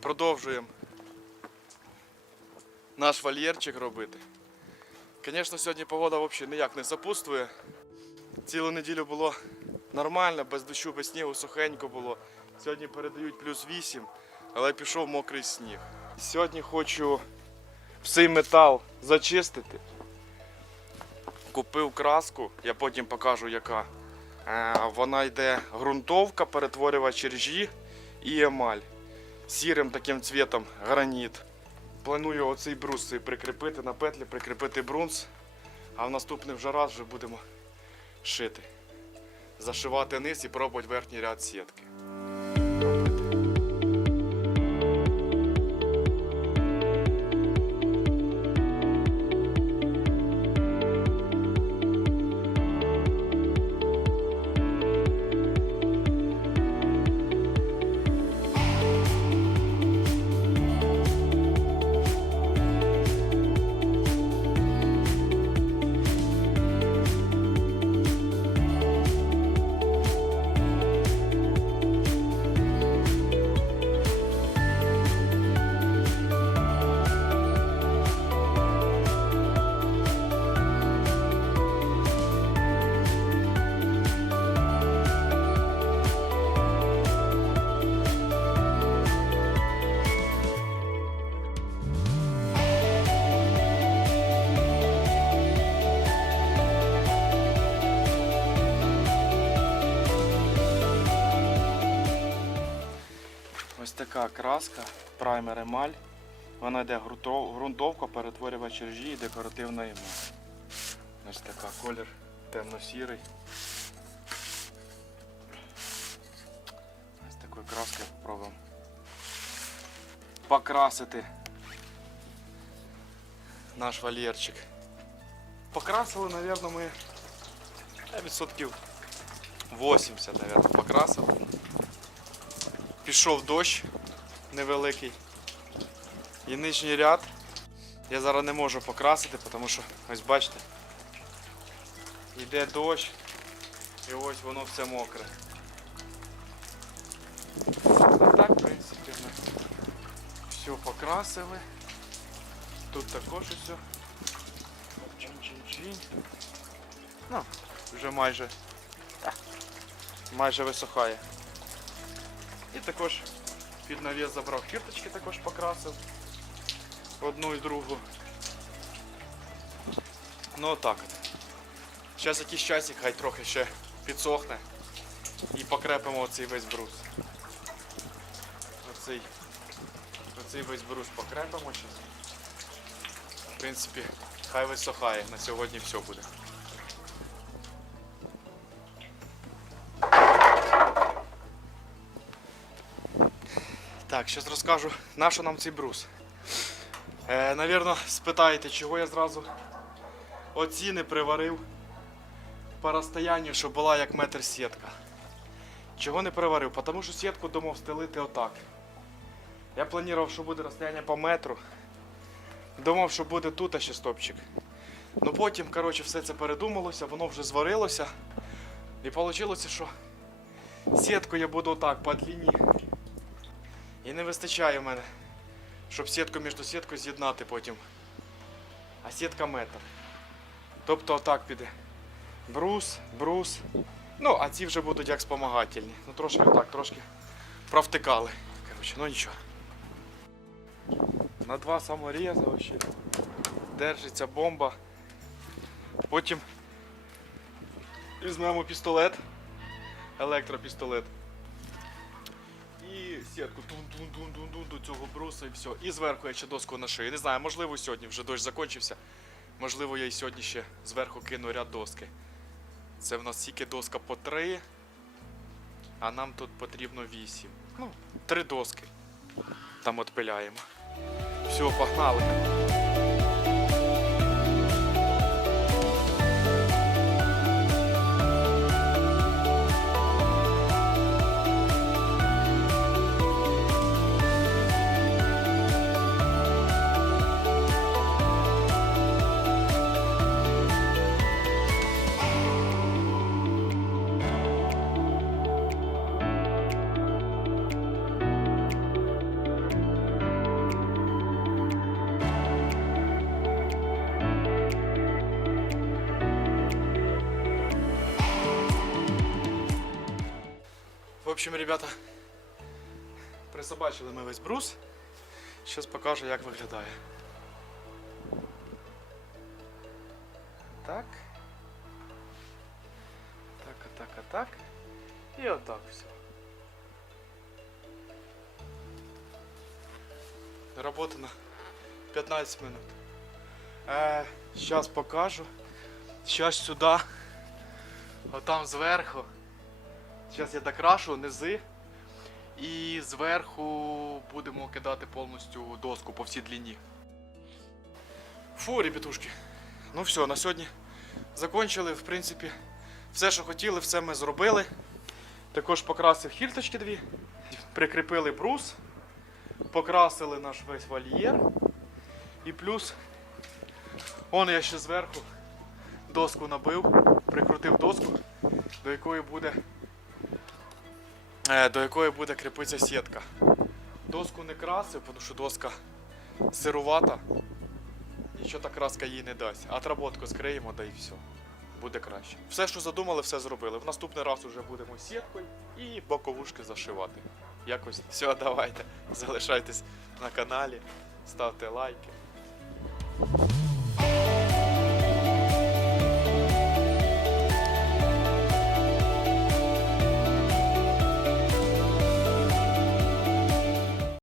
Продовжуємо наш вольєрчик робити. Звісно, сьогодні погода взагалі ніяк не сопутствує. Цілу неділю було нормально, без дощу, без снігу, сухенько було. Сьогодні передають плюс 8, але пішов мокрий сніг. Сьогодні хочу всей метал зачистити. Купив краску, я потім покажу яка. Е, Вона йде ґрунтовка, перетворювач ржі і емаль. Сірим таким цвітом граніт. Планую оцей брус прикріпити на петлі, прикріпити брунс, а в наступний вже раз вже будемо шити. Зашивати низ і пробувати верхній ряд сітки. Така краска, праймер емаль. Вона йде ґрунтовка, перетворювач ржі і декоративна емаль. Ось така колір темно-сірий. Ось такою краскою спробуємо покрасити наш вольєрчик. Покрасили, мабуть, ми відсотків 80, мабуть, покрасили. Пішов дощ невеликий. І нижній ряд я зараз не можу покрасити, тому що ось бачите, йде дощ і ось воно все мокре. А так, в принципі, ми все покрасили. Тут також все. Чин-чин-чин. Ну, вже майже, майже висохає. І також під навіс забрав кірточки, також покрасив. Одну і другу. Ну отак от. Зараз якийсь часик, хай трохи ще підсохне. І покрепимо оцей весь брус. Оцей, оцей весь брус покрепимо зараз. В принципі, хай висохає. На сьогодні все буде. Так, зараз розкажу, на що нам цей брус. Е, Навірно, спитаєте, чого я зразу оці не приварив по розстоянню, щоб була як метр сітка. Чого не приварив? Тому що сітку думав стелити отак. Я планував, що буде розстояння по метру. Думав, що буде тут ще стопчик. Ну потім, коротше, все це передумалося, воно вже зварилося. І вийшло, що сітку я буду отак по длині. І не вистачає в мене, щоб сітку між сіткою з'єднати потім. А сітка метр. Тобто отак піде. Брус, брус. Ну, а ці вже будуть як спомагательні. Ну трошки отак, трошки провтикали. Коротше, ну нічого. На два саморізи вообще держиться бомба. Потім візьмемо пістолет, електропістолет. Сітку тун-тун-тун-тун-тун до цього бруса і все. І зверху я ще доску на шию. Не знаю, можливо сьогодні вже дощ закінчився. Можливо, я і сьогодні ще зверху кину ряд доски. Це в нас тільки доска по 3, а нам тут потрібно вісім. Ну, три доски. Там отпиляємо. Все, погнали. Общем, ребята, присобачили ми весь брус. Зараз покажу, як виглядає. Так. Так, а так, а так. І отак все. Робота на 15 минут. Е, покажу. Зараз сюди. А там зверху. Зараз я докрашу низи. І зверху будемо кидати повністю доску по всій длині. Фу, ребятушки. Ну все, на сьогодні закончили. В принципі, все, що хотіли, все ми зробили. Також покрасив хільточки дві, прикріпили брус, покрасили наш весь вольєр. І плюс, он я ще зверху доску набив, прикрутив доску, до якої буде, до якої буде кріпитися сітка. Доску не красив, тому що доска сирувата. Нічого та краска їй не дасть. Отработку скриємо, да і все. Буде краще. Все, що задумали, все зробили. В наступний раз уже будемо сіткою і боковушки зашивати. Якось все, давайте. Залишайтесь на каналі, ставте лайки.